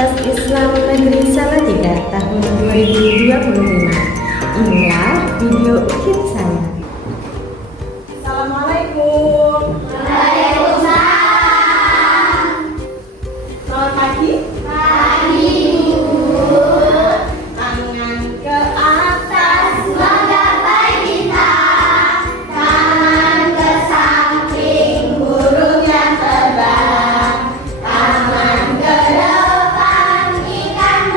kelas Islam Negeri Salatiga tahun 2025. Inilah video ukir saya. Assalamualaikum. Waalaikumsalam. Selamat pagi. Pagi Bu. Tangan ke atas. Menggapai bintang. Tangan ke samping. Burung yang terbang. Tangan ke depan. Ikan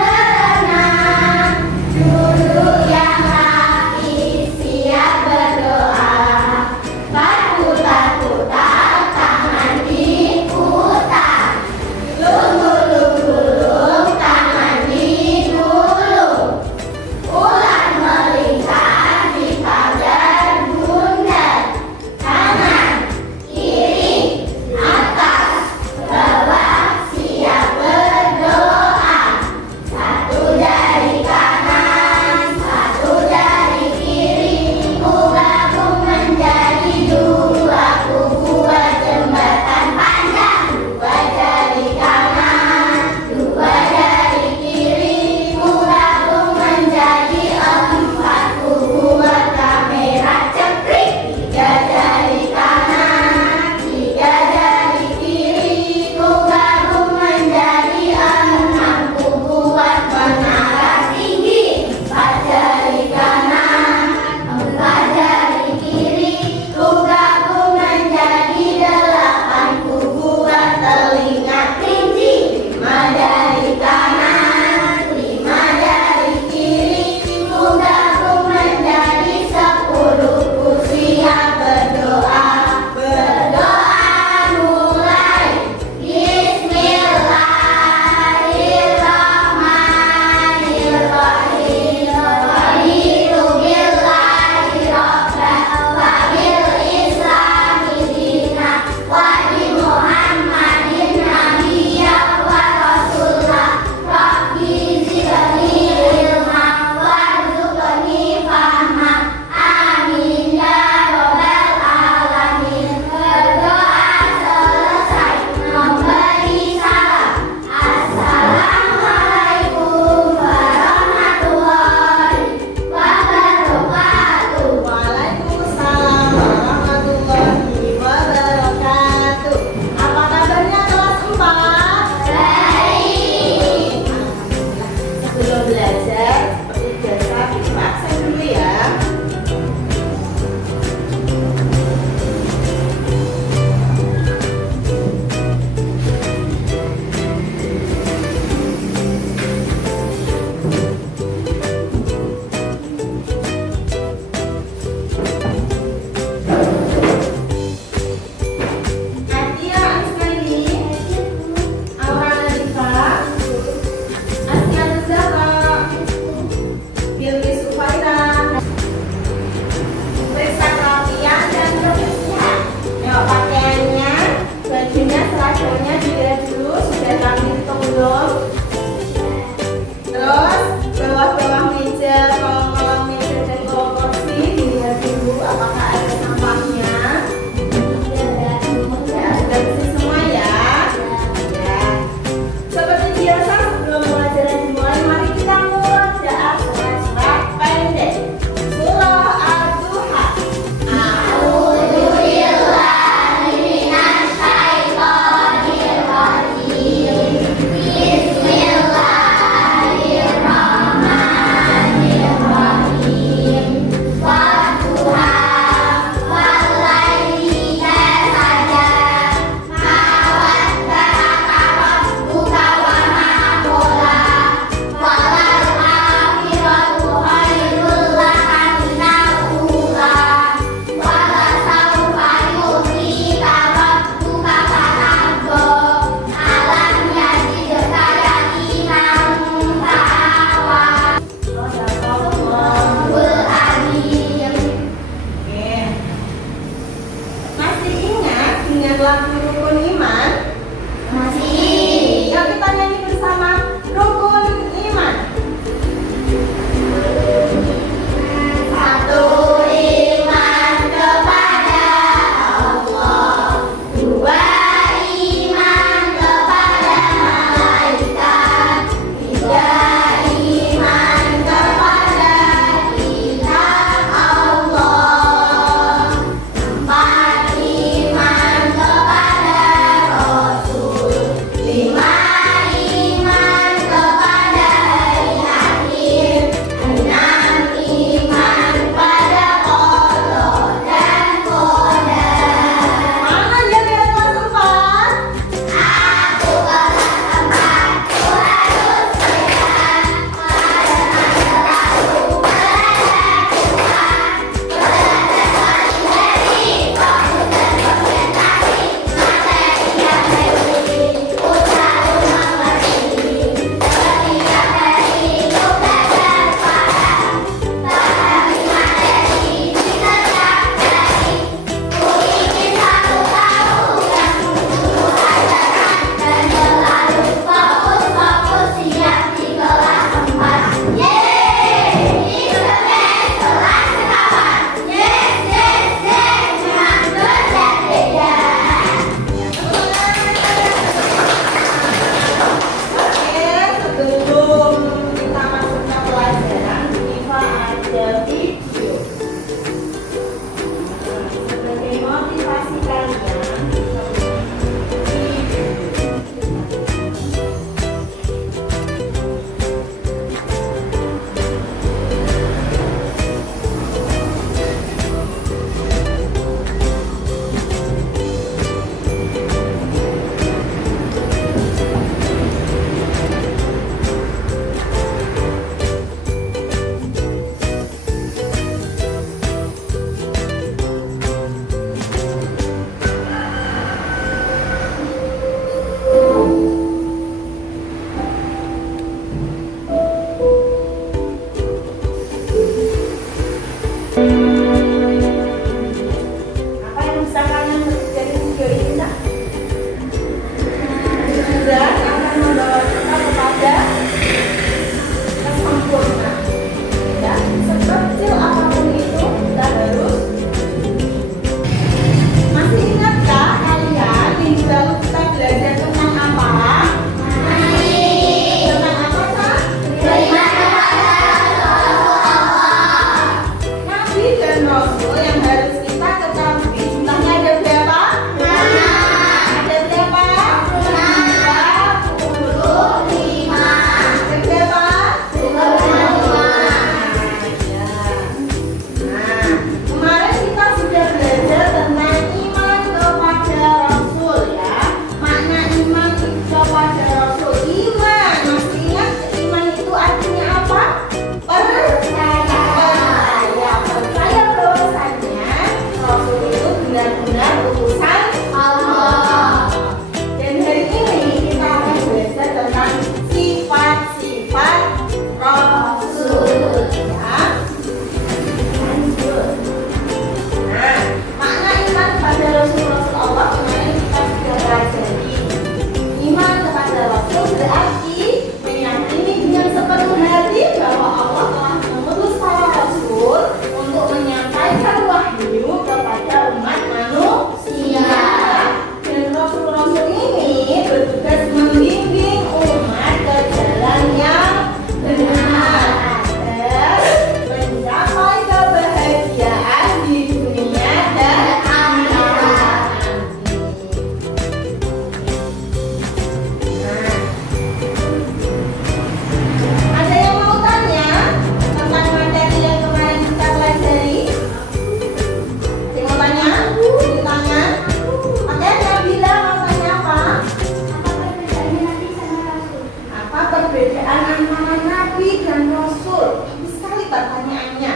perbedaan antara nabi dan rasul? Bagus sekali pertanyaannya.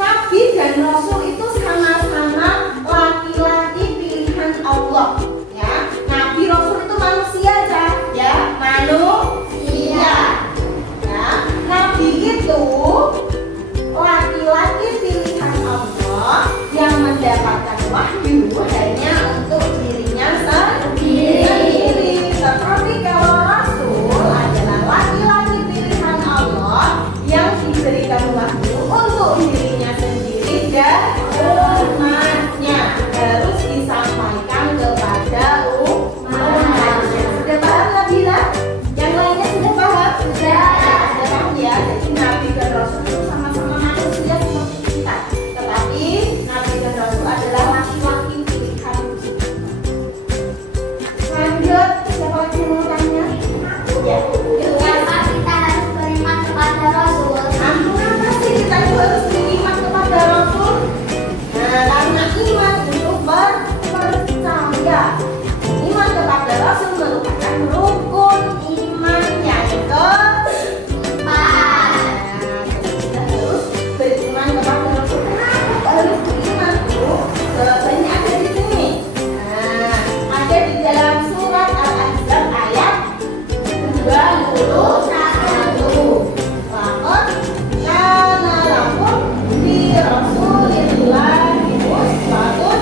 Nabi dan rasul itu sama-sama laki-laki pilihan Allah. Ya, nabi rasul itu manusia aja, ya, manusia. Ya, nabi itu laki-laki pilihan Allah yang mendapatkan wahyu hanya untuk dirinya sendiri. Tetapi kalau rasul adalah laki-laki pilihan Allah yang diberikan wahyu untuk dirinya sendiri dan umatnya, harus disampaikan kepada umatnya. Sudah paham Nabila? Yang lainnya sudah paham? Sudah paham ya. Jadi nabi dan rasul itu sama-sama manusia seperti kita, tetapi nabi dan rasul adalah laki-laki pilihan kita. Lanjut, siapa lagi yang mau tanya? Ya, Kenapa kita harus beriman kepada Rasul? kenapa sih kita itu harus beriman kepada Rasul? Nah, karena iman itu percaya. Iman kepada Rasul merupakan rukun iman yang keempat. Kita harus beriman kepada Rasul. Kenapa harus beriman, Bu? Jawabannya ada di sini. Nah, ada di dalam surat Al-Ahzab ayat 21. Lakon kana lakum fi Rasulillahi uswatun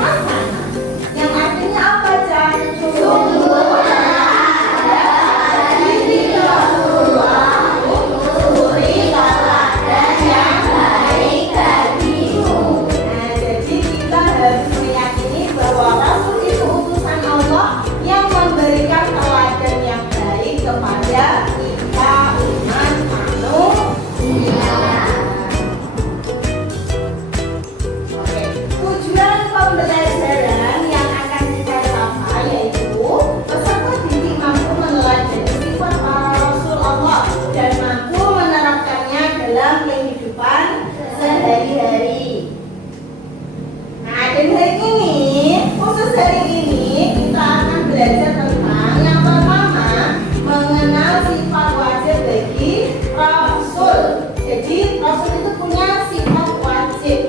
hasanah. Yang artinya apa, Cak? Sungguh dari Rasulullah suri teladan yang baik bagimu. Nah, jadi kita harus meyakini bahwa Rasul itu utusan Allah yang memberikan teladan yang baik kepada kita umat manusia. Oke, tujuan pembelajaran yang akan kita capai yaitu peserta didik mampu meneladani sifat para Rasul Allah dan mampu menerapkannya dalam kehidupan sehari-hari. Nah, dan hari ini, khusus hari ini kita akan belajar tentang yang pertama, mengenal sifat wajib bagi Rasul. Jadi Rasul itu punya sifat wajib,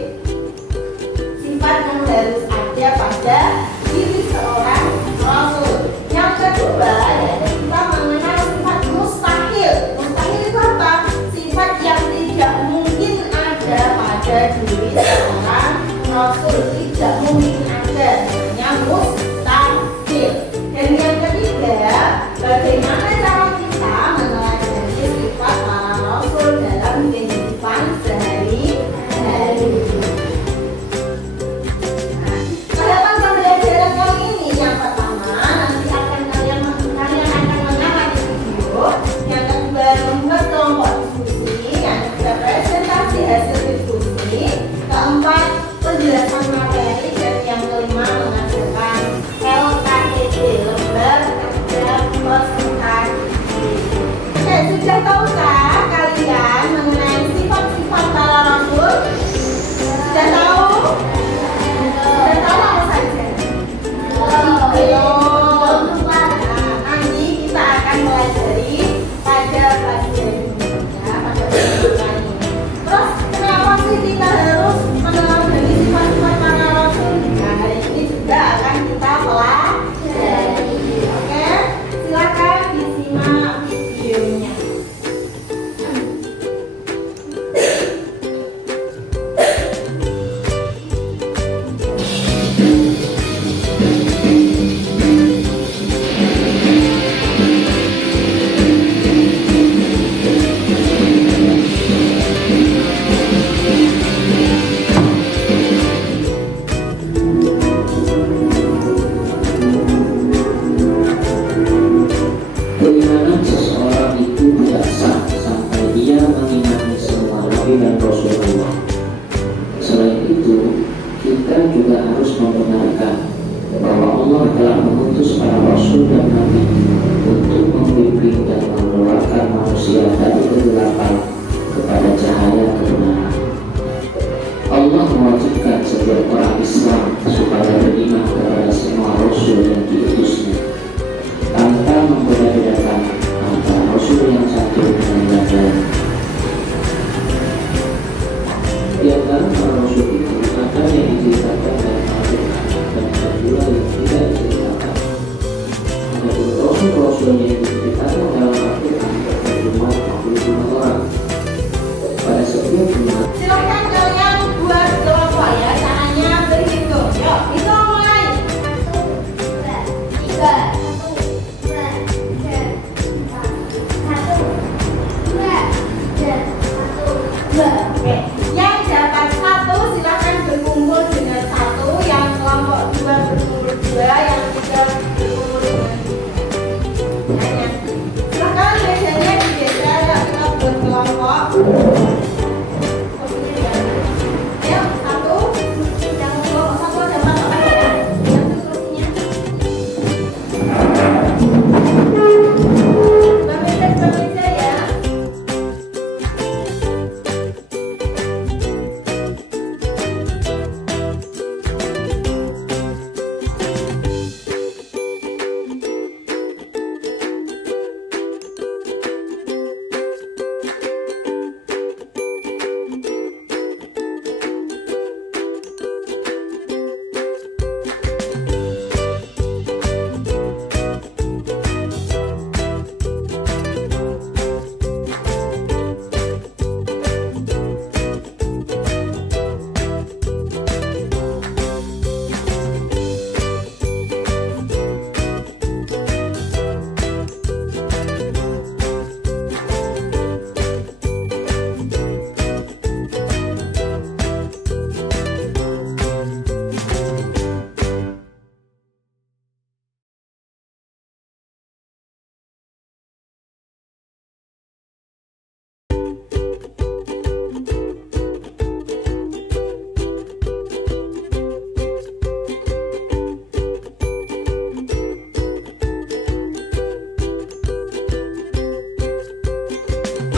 sifat yang harus ada pada diri seorang Rasul. Yang kedua, yaitu kita mengenal sifat mustahil. Mustahil itu apa? Sifat yang tidak mungkin ada pada diri seorang Rasul, tidak mungkin ada, yang mustahil. Dan yang ketiga, bagaimana cara kita meneladani sifat para Rasul dalam kehidupan sehari-hari. Tahapan pembelajaran kali ini yang pertama, nanti kalian akan mengamati video. Yang kedua, membuat kelompok diskusi. Yang ketiga, presentasi hasil diskusi. Keempat, penjelasan materi. Dan yang kelima, mengajarkan LKTD, lembar kerja presentasi. Oke, sudah tahukah kalian mengenai sifat-sifat para Rasul? Sudah tahu? Sudah tahu apa saja? Belum. Nah, nanti kita akan pelajari pada bagian ini, ya, pada bagian ini. Terus kenapa sih kita harus meneladani sifat-sifat para Rasul? Nah, hari ini juga akan kita pelajari. Oke, silakan disimak videonya. Keimanan seseorang itu tidak sah sampai dia mengimani semua nabi dan Rasulullah. Selain itu, kita juga harus membenarkan bahwa Allah telah mengutus para Rasul dan Nabi untuk membimbing dan mengeluarkan manusia dari kegelapan kepada cahaya kebenaran. Allah mewajibkan setiap orang Islam supaya beriman kepada semua Rasul yang diutusnya, tanpa membeda-bedakan antara Rasul yang satu dengan yang lain. Di antara para rasul itu ada yang diceritakan dari Al-Quran dan ada pula yang tidak diceritakan. Adapun rasul-rasul yang diceritakan dalam Al-Quran berjumlah 45 orang. Pada setiap umat Silahkan kalian buat kelompok ya, caranya berhitung. Yuk, hitung mulai. Oke, yang dapat satu silahkan berkumpul dengan satu, yang kelompok dua berkumpul dua, yang tiga berkumpul dengan tiga. Hanya silahkan mejanya digeser, ya kita buat kelompok. Ayo, satu, yang kelompok satu ada empat orang ya. Satu kursinya. Meja ya.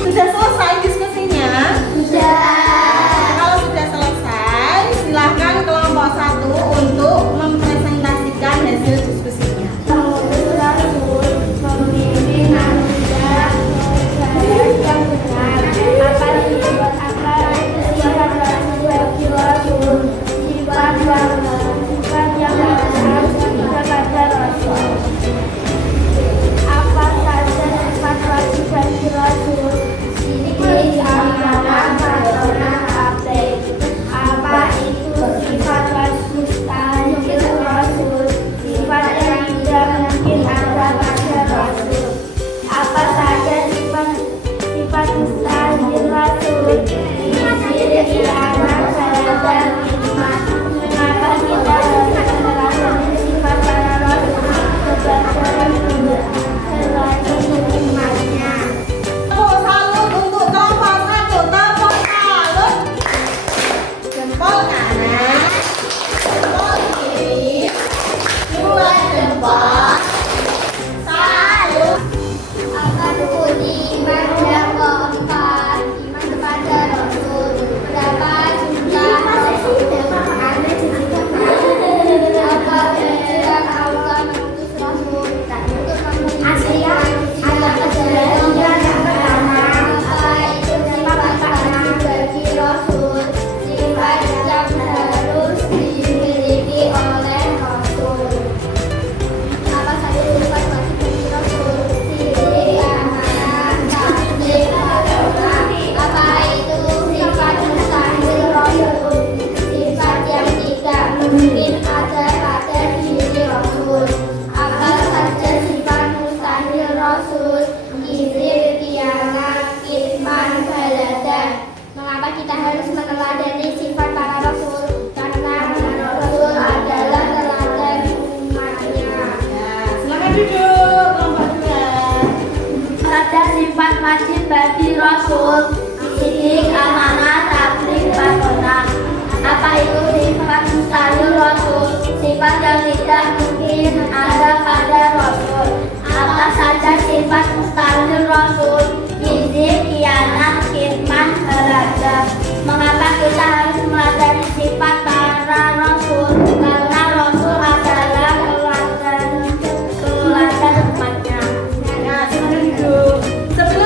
Sudah selesai diskusinya? Kalau sudah selesai, silahkan kelompok satu untuk mempresentasikan hasil diskusinya. Tepuk salut untuk kelompok satu. Tepuk salut. Jempol kanan, jempol kiri, dua jempol. Salut. Akan puji iman yang keempat, iman kepada Rasul. Berapa jumlah apa tujuan Allah mengutus Rasul? Untuk menunjukkan ada kejadian yang pertama. Apa itu sifat pertama bagi Rasul? Sifat yang harus dimiliki oleh Rasul. Apa saja sifat wajib bagi Rasul? Sifat amanah, taklim, karuna. Apa itu sifat mustahil Rasul? Sifat yang tidak mungkin ada pada diri Rasul. Apa saja sifat mustahil Rasul? Izin, kianat, kitman, baladan. Mengapa kita harus meneladani sifat para Rasul? Karena Rasul adalah teladan umatnya. Nah, silakan duduk kelompok dua. Ada sifat wajib bagi Rasul, sidik, amanah, taklim, karuna. Apa itu sifat mustahil Rasul? Sifat yang tidak mungkin ada pada Rasul. Apa saja sifat mustahil Rasul? Izin, kianat, kitman, baladan. Mengapa kita harus meladani sifat para Rasul? Karena Rasul adalah teladan umatnya. Nah, silakan duduk. Sebelum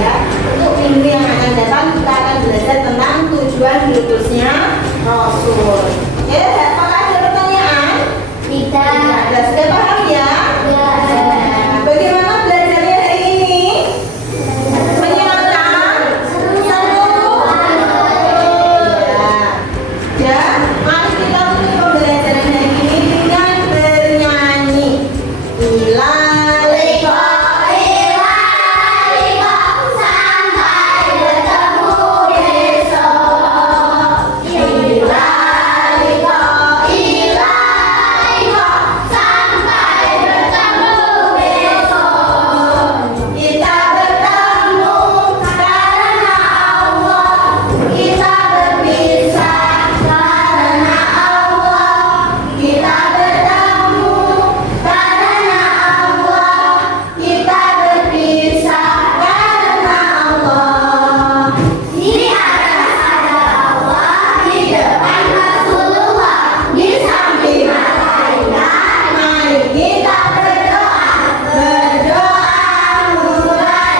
ya. Untuk minggu yang akan datang kita akan belajar tentang tujuan diutusnya Rasul. Oke, apakah ada pertanyaan? Tidak. Ada, sudah paham ya? Ya. Bagaimana belajarnya hari ini? Menyenangkan? Seru? Ya, mari kita mulai pembelajaran hari ini dengan bernyanyi. Ilaliko, Ilaliko, sampai bertemu besok. Ilaliko, ilaliko, sampai bertemu besok. kita bertemu Karena Allah, kita berpisah. Karena Allah, kita bertemu. Karena Allah, kita berpisah. Karena Allah. Di atas ada Allah, di depan Rasulullah, di samping malaikat. Mari kita berdoa. Berdoa mulai.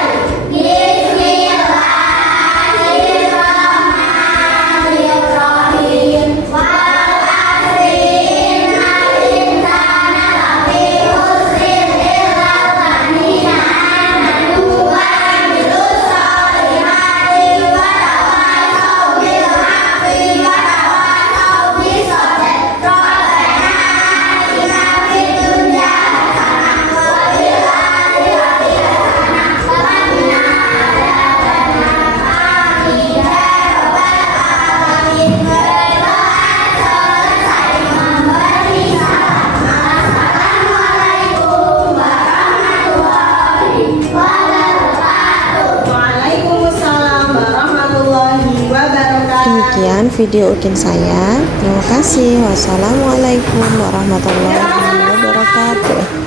Bismillahirrahmanirrahim. Wal asri innal insana lafi khusrin illa alladziina aamanu wa 'amilus shalihati wa tawassaw bil haqqi wa tawassaw bis sabr. Rabbana atina fid dunya hasanah wa fil akhirati hasanah wa qina adzabannar. Amin ya rabbal alamin. Selesai memberi salam. Assalamualaikum warahmatullahi wabarakatuh. Waalaikumsalam warahmatullahi wabarakatuh. Demikian video ukin saya. Terima kasih. Wassalamualaikum warahmatullahi wabarakatuh.